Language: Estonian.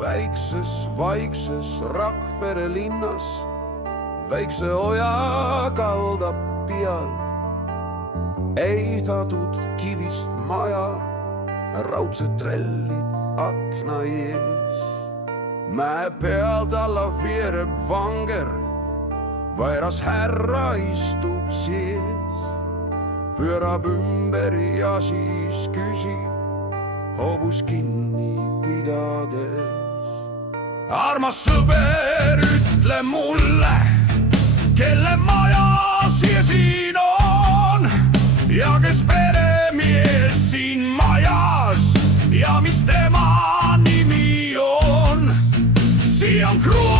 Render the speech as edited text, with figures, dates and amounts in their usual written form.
väikses vaikses Rakvere linnas, väikse oja kalda peal, ehitatud kivist maja, raudsed trellid akna ees. Mäe pealt alla veereb vanger, vaeras härra istub sees, pöörab ümber ja siis küsib hobus kinni pidades. Armas sõber, ütle mulle, kelle maja see siin on ja kes peremees siin majas ja mis tema nimi on. See on kruun